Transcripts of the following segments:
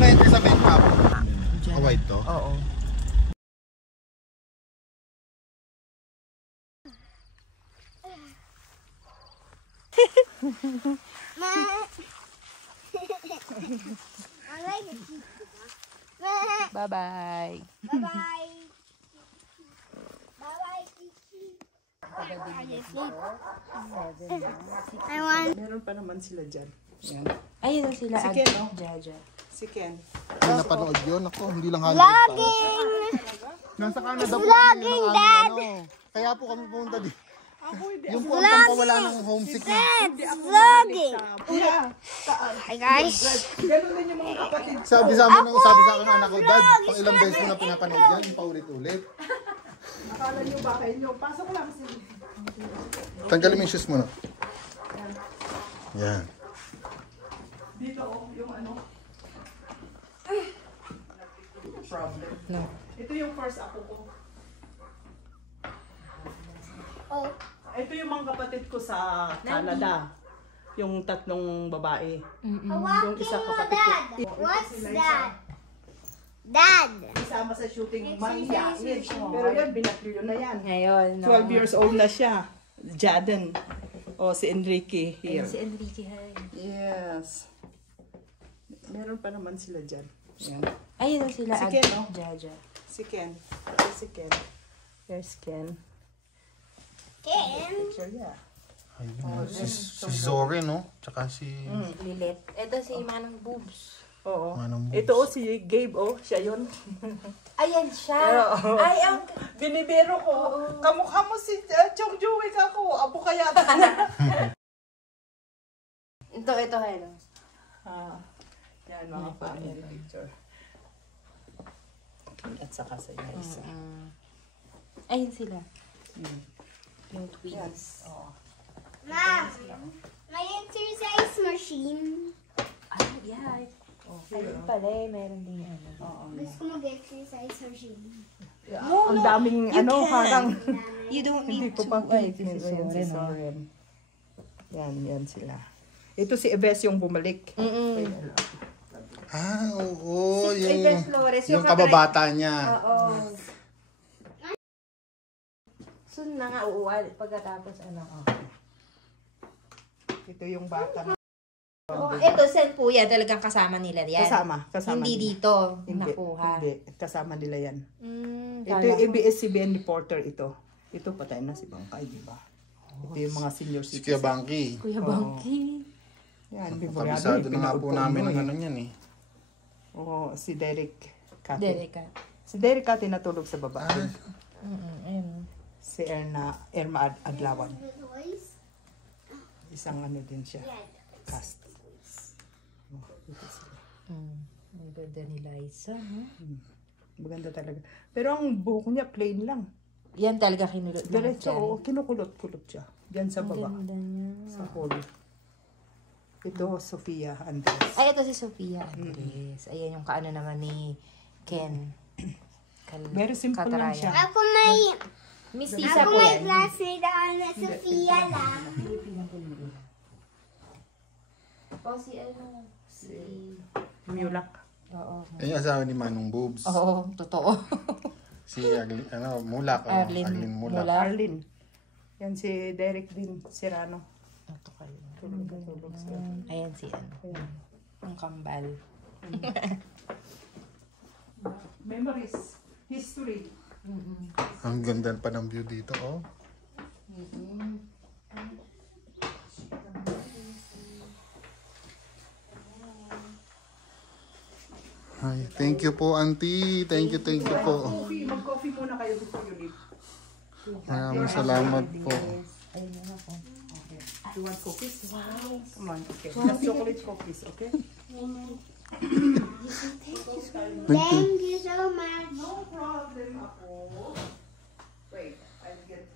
Magkano entry sa main cup? White to? Oo. Bye-bye. Bye-bye. Bye-bye, I want... Meron pa naman sila dyan. Yan. Ayun na sila. Si Ken, no? Jaja. Si Ken. Hindi napanood yun. Ako, hindi lang Vlogging! Nasa Canada po Vlogging, Dad! Kaya po kami pumunta dito. Ako hindi. Yung po ang pampawala ng homesick na. Vlogging! Hi guys! Ganun din yung mga kapatid. Sabi sa akin ng anak ko, Dad, pang ilang beses mo na pinapanood yan, yung paulit-ulit. Akala nyo ba kayo nyo? Pasok lang sila. Tanggalin mo yung shoes mo na. Yan. Dito yung ano. Problem. No. Ito yung first ako ko. Oh. Ito yung mga kapatid ko sa Canada. Yung tatlong babae. Hawakin isa mo, kapatid ko. Dad! What's that? Dad! Isama sa shooting, maniyakin. Pero yan, binatrilyo na yan. Ngayon, no? 12 years old na siya. Jaden. O, si Enrique here. Si Enrique, hi. Yes. Meron pa naman sila dyan. Yan. Ayun na sila. Si Ken, no? Jaja. Si Ken. Si Ken. There's Ken. Ken? Picture, yeah. Ayun, si Zoe, no? Tsaka si... Lilit. Ito si Manong Boobs. Oo. Manong Boobs. Ito si Gabe, siya yun. Ayan siya. Oo. Ay, ang... Binibiro ko. Kamukha mo si Chong Joey ako. Apo kaya Ito, hello. Yan, mga family picture. At saka sa isa. Ayun sila. Yung twins. Oo. Mom, may exercise machine. Ay, yeah. Ayun pala eh, meron din ano. Gusto mo mag-exercise machine. Ang daming harang. You don't Hindi need ko to. pa Ay, Yan this is si Soren. Yan sila. Ito si Eves yung bumalik. Ah, oo. Eves Flores, Yung kababata niya. Oo. Soon na nga uuwi pagkatapos ano. Ito yung bata. Ito, saan po yan? Talagang kasama nila yan? Kasama Hindi nila. dito Hindi, nakuha. Hindi, kasama nila yan. Ito Kala yung ko. ABS-CBN reporter ito. Ito patay na si Bangkay, di ba? Ito yung mga senior Si citizen. Kuya Bangki. Kuya Bangki. Yan, Kabisado na nga po namin ng ano yan eh. Oo, si Derek Kati. Dereka. Si Derek Kati natulog sa baba. Ayun. Si Irma Adlawan. Isang ano din siya. Cast. Oh, ito sila. Ang ganda ni Liza, no? Maganda talaga. Pero ang buhok niya plain lang. Yan talaga kinulot na Diretso, kinukulot-kulot siya. Diyan sa baba. Ganda niya. Sa hall. Ito, Sofia Andres. Ay, ito si Sofia Andres. Ayan yung kaano naman ni Ken. Very simple lang siya. Ako may... Miss Tisa Ako po may yan. classmate ako na Sofia lang. O si ano? Si... Mulak. Oo. Yan yung asawa ni Manong Boobs. Oo, totoo. Si Mulak. Arlene Mulak. Mulak. Arlene. Yan si Derek din, Serrano. Ito kayo. Tulog sila. Ayan si ano. Ang kambal. Memories. History. Ang ganda pa ng view dito, oh. Hi, thank you po, Auntie. Thank you po. Mag-coffee muna kayo before you leave. Maraming salamat po. Ayun na ako. You want cookies? Wow. Come on, okay. Just chocolate cookies, okay? Thank you so much. No problem ako. Wait, I'll get...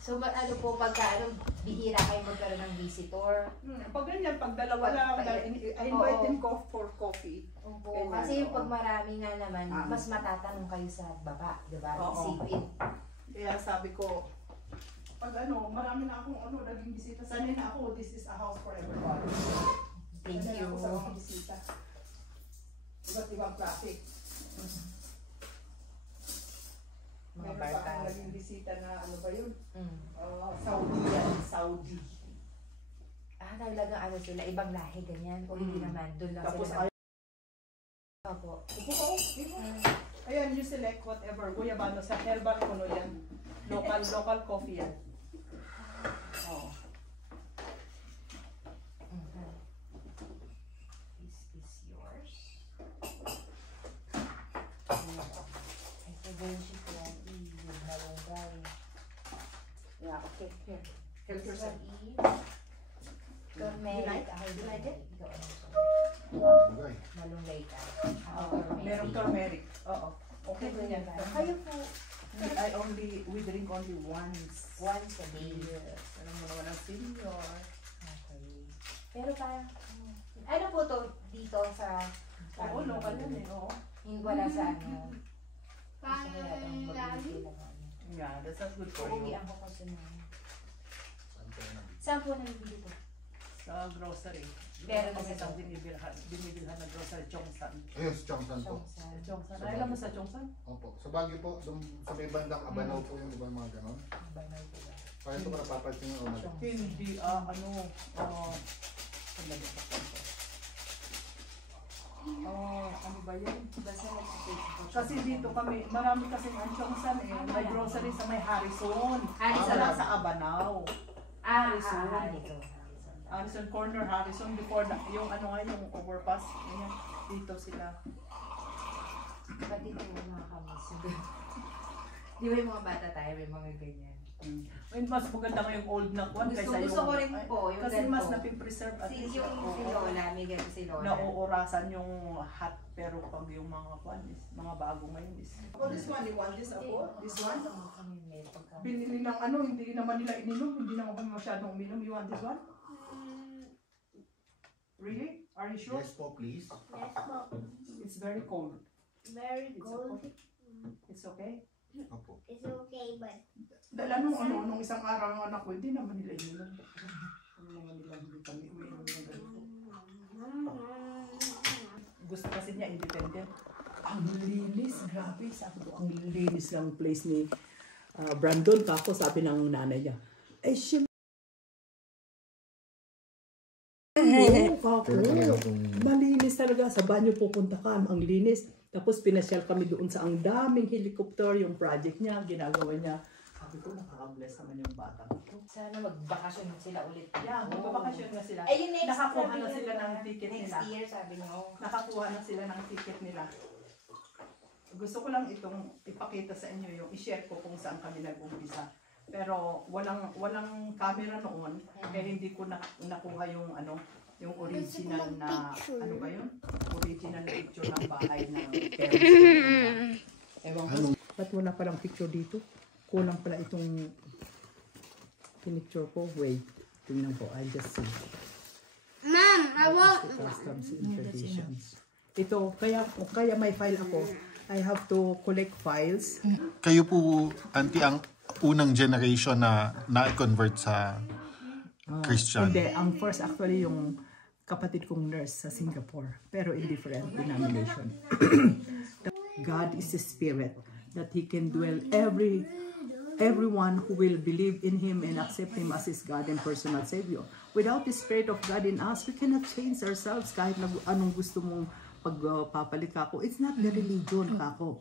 So, ano po, pagka bihira kayo magkaroon ng visitor? Pag ganyan, pag dalawa lang, I invite them for coffee. Opo. Ganyan, Kasi yung oo. pag marami nga naman, mas matatanong kayo sa baba, di ba? Oo. Isipin. Kaya sabi ko, Pag ano, marami na akong ano, naging bisita. Sanay na ako, this is a house for everybody. Thank Sanay na you. ako sa mga bisita. Iba't ibang klase. Mga Meron pa akong barkada. naging bisita na ano ba yun? Mm. Saudi yan, Saudi. Ah, talagang ano sila, ibang lahi, ganyan. O hindi naman, doon lang Tapos sila. ay, Opo. ayan, you select whatever. Guyabano sa herbal kuno yan. Local coffee yan. Oh. Mhm. This is yours. Ay, sabihin siya coffee. Yung malunggay. Yeah, okay. Here. Help This yourself. one is turmeric. You like it? Ikaw ano siya? Bugay. Malunggay ka. Merong turmeric. Oo. Okay Ito din yan. yan. Kayo po, We drink only once. once a day. Yes. Alam mo naman ang senior. Okay. Pero parang, ano po to dito sa... Oo, local yan eh. Oo. Hindi wala sa ano. Paano Gusto ko yata yung magbibigay lagi? lang ano. Yeah, that's not good for Uuwi you. ako kasi na. Saan ko na? Saan po nabibili to? Sa grocery. Pero Kami kasi isang binibilhan ng grocery, Chongsan. Ayun, sa Chongsan po. Chongsan. Chongsan. Ay, alam mo sa Chongsan? Opo. Sa Baguio po, sa may bandang Abanaw po yung ibang mga ganon. Banal po ba? Kaya ito para papansin yung umaga. Hindi, sandali pa po. Ano ba yan? Basta nag-Facebook. Kasi dito kami, marami kasing ang Chongsan eh. May grocery sa may Harrison. Harrison. Wala sa Abanaw. Harrison. Harrison Corner, Harrison before na, yung ano nga, yung overpass. Ayan, dito sila. Pati po mga kamis. Di ba yung mga bata tayo, may mga ganyan. Ay, mas maganda ngayong old na kwan kaysa yung... Gusto ko rin po, yung kasi mas ganito. napipreserve at Si least. yung si Lola, may ganito si Lola. Nauurasan yung hot, pero pag yung mga kwan is, mga bago ngayon is. Oh, this one, you want this ako? This one? Kami may pagka. Binili ng ano, hindi naman nila ininom, hindi naman kami masyadong uminom. You want this one? Really? Are you sure? Yes po, please. Yes po. It's very cold. Very cold. It's okay? Opo. It's okay, but Dala nung isang araw ng anak ko, hindi naman nila ininom. Hindi naman nila hindi kami uminom ng ganito. Gusto kasi niya independent. Ang linis, grabe. Sabi ko, ang linis ng place ni Brandon. Kako, sabi ng nanay niya, eh, siya. Kako, malinis talaga. Sa banyo pupunta ka, ang linis. Tapos pinasyal kami doon sa ang daming helicopter, yung project niya, ginagawa niya. Sabi ko, nakaka-bless naman yung bata ko. Sana magbakasyon sila ulit. Yeah, magbabakasyon na sila. Ay, yung next Nakakuha sabi na nyo, sila diba? ng ticket Next nila. year, sabi nyo. Nakakuha na sila ng ticket nila. Gusto ko lang itong ipakita sa inyo yung i-share ko kung saan kami nag-umpisa. Pero walang camera noon, kaya hindi ko nakuha yung yung original na ano ba yun? Original na picture ng bahay ng parents ko. Ewan ko. Ba't wala palang picture dito? Kulang pala itong pinicture ko. Wait, tingnan ko. I'll just see. Mom, I want. Customs and traditions. Ito, kaya may file ako. I have to collect files. Kayo po, auntie, ang unang generation na na-convert sa Christian. Hindi, ang first actually yung kapatid kong nurse sa Singapore, pero in different denomination. God is a spirit that He can dwell everyone who will believe in Him and accept Him as His God and personal Savior. Without the Spirit of God in us, we cannot change ourselves kahit na anong gusto mong pagpapalit kako. It's not the religion kako.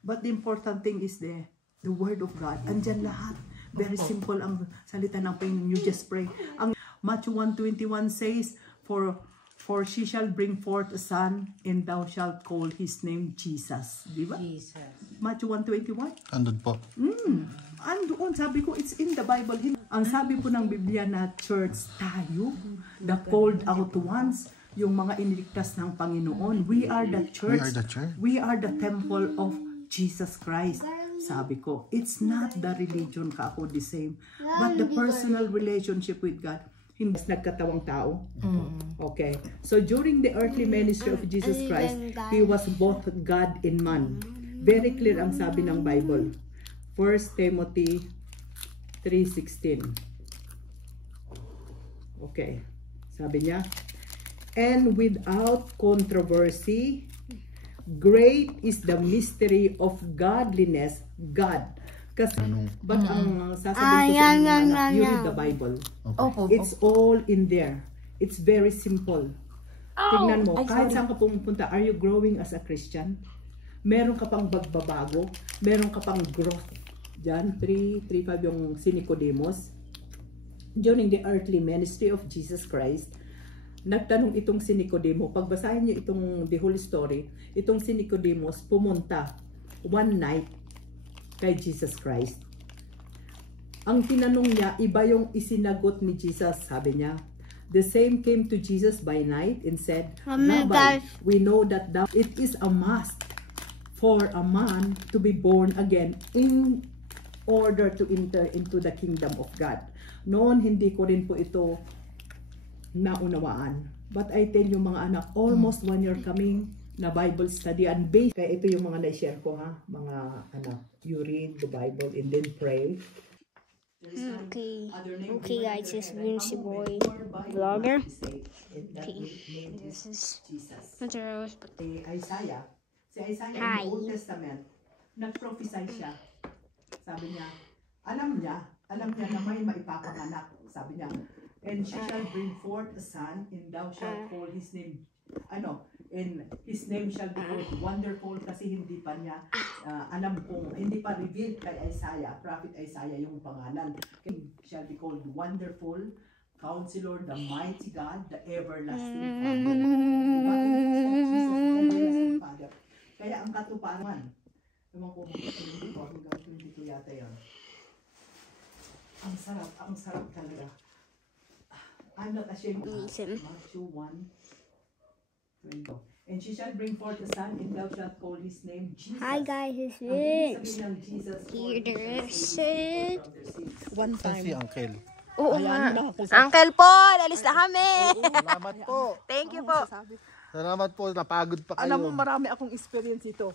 But the important thing is the Word of God. Andyan lahat. Very simple ang salita ng Panginoon. You just pray. Ang Matthew 1:21 says, For she shall bring forth a son, and thou shalt call his name Jesus. Di ba? Jesus. Matthew 1:21? Andun po. Andoon, sabi ko, it's in the Bible. Ang sabi po ng Biblia na church tayo, the called out ones, yung mga iniligtas ng Panginoon. We are the church. We are the church. We are the temple of Jesus Christ. Sabi ko, it's not the religion ka ako the same, but the personal relationship with God. Hindi nagkatawang tao. Okay. So during the earthly ministry of Jesus Christ, He was both God and man. Very clear ang sabi ng Bible. 1 Timothy 3:16. Okay. Sabi niya, and without controversy, great is the mystery of godliness. God. Kasi, but ang sasabihin ko sa inyo, anak, you read the Bible. Opo. It's all in there. It's very simple. Tingnan mo, kahit saan ka pumunta, are you growing as a Christian? Meron ka pang bagbabago, meron ka pang growth. Diyan, 3:5 yung si Nicodemus. During the earthly ministry of Jesus Christ, nagtanong itong si Nicodemo. Pagbasahin niyo itong the whole story, itong si Nicodemus pumunta one night kay Jesus Christ. Ang tinanong niya, iba yung isinagot ni Jesus. Sabi niya, the same came to Jesus by night and said, Rabbi, we know that it is a must for a man to be born again in order to enter into the kingdom of God. Noon, hindi ko rin po ito naunawaan. But I tell you mga anak, almost 1 year coming na Bible study and based. Kaya ito yung mga na-share ko ha, mga anak. You read the Bible and then pray. Okay guys, this is Vinci Boy Vlogger. Okay, this is Mr. Rose. Isaiah. Si Isaiah in the Old Testament, nag-prophesy siya. Sabi niya, alam niya na may maipapanganak. Sabi niya, and she shall bring forth a son, and thou shalt call his name, and his name shall be called Wonderful, kasi hindi pa niya, alam kung, hindi pa revealed kay Isaiah, Prophet Isaiah yung pangalan. He shall be called Wonderful, Counselor, the Mighty God, the Everlasting Father. Diba? Everlasting Father. Kaya ang katuparan, ewan ko, hanggang 22 yata yun. Ang sarap talaga. I'm not ashamed of Matthew 1:20. And she shall bring forth a son, and thou shalt call his name Jesus. Hi guys, it's Vince. Here there is it. One Saan si time. Uncle? Oo nga. Uncle Paul, alis na kami. Salamat po. Thank you po. Salamat po, napagod pa kayo. Alam mo, marami akong experience ito.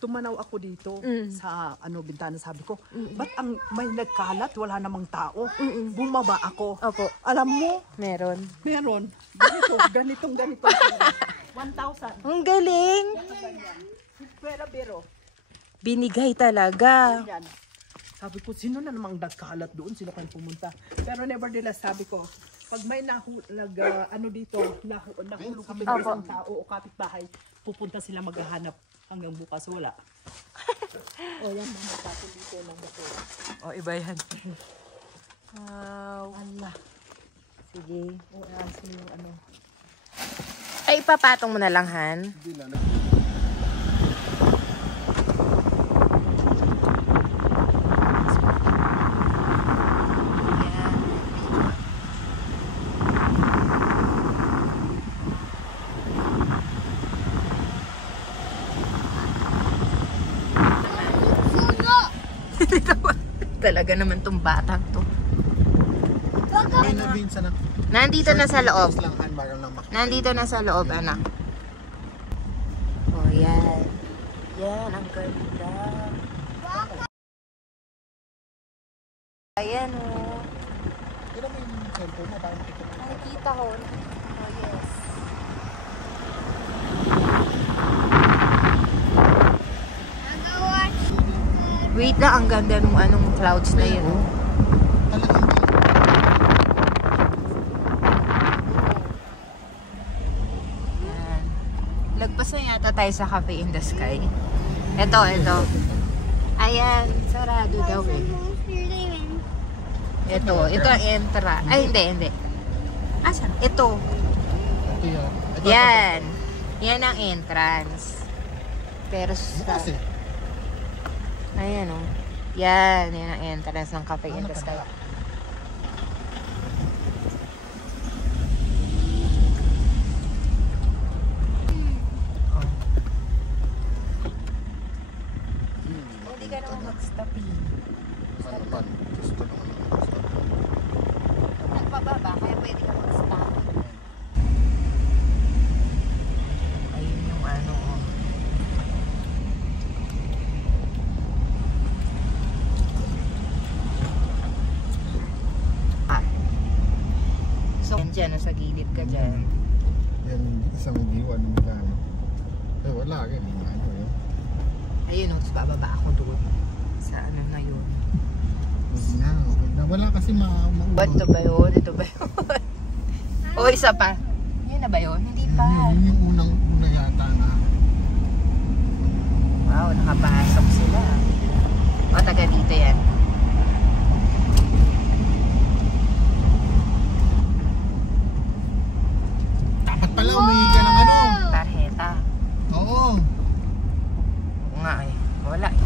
Tumanaw ako dito sa bintana, sabi ko, ba't ang may nagkalat, wala namang tao? Bumaba ako. Opo. Alam mo, Meron. ganitong 1,000. Ang galing. Pero, Binigay talaga. yan. Sabi ko, sino na namang nagkalat doon? Sila kayo pumunta. Pero nevertheless, sabi ko, pag may nahulog kami ng isang tao o kapitbahay, pupunta sila maghahanap. Hanggang bukas wala. Yan, mga tato dito ng bato. Iba yan. Wow. Allah. Sige. Sino yung Ay, ipapatong mo na lang, Han. Hindi lang. Talaga naman tong batang to. Nandito na sa loob. Nandito na sa loob, anak. Oh, yan. Yan, ang ganda. Ayan, oh. Kailan mo yung cellphone mo? Parang makikita mo. Nakikita ko. Oh, yes. Wait lang, ang ganda nung clouds na yun. Oh. Talagang Yan. Lagpas na yata tayo sa Cafe in the Sky. Ito. Ayan, sarado daw eh. Ito ang entra. Ay, hindi. Asan? Ito. Yan. Yan ang entrance. Pero sa... Ayan o. Yan ang entrance ng Cafe in the Sky. Hindi ka naman mag-stop eh. ano naman. Gusto naman mag-stop. Nagpababa, kaya pwede ka mag-stop. Ayun yung oh. dyan, sa gilid ka dyan. Yan, isang diwan ng gano. Eh, wala rin. Ano yun? Ayun, tapos bababa ako doon. Sa ano na yun. Okay na. Wala kasi maulan. Ito ba yun? Ito ba yun? O, isa pa. Yun na ba yun? Hindi pa. Yun yung unang-una yata na. Wow, nakapasok sila. O, taga dito yan. Dapat pala umihi ka ng ano. Tarheta. Oo. Oo nga eh. Wala eh.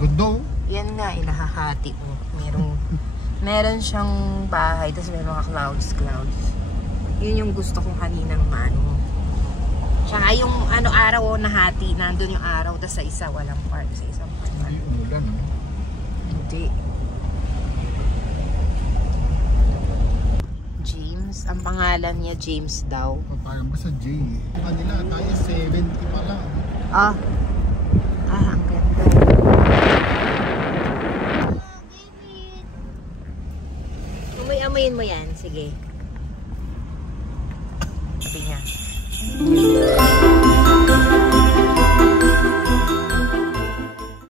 Good daw. Yan nga, inahahati mo. Meron siyang bahay, tapos may mga clouds. Yun yung gusto kong kaninang maano. Tsaka yung ano araw nahati, nandun yung araw, tapos sa isa walang part, sa isang part. Hindi umulan. Hindi. James, ang pangalan niya James daw. Parang basta J. Kanila tayo 70 pa lang. Ah, ang ganda. Amoy-amoyin mo yan, sige. Sabi niya.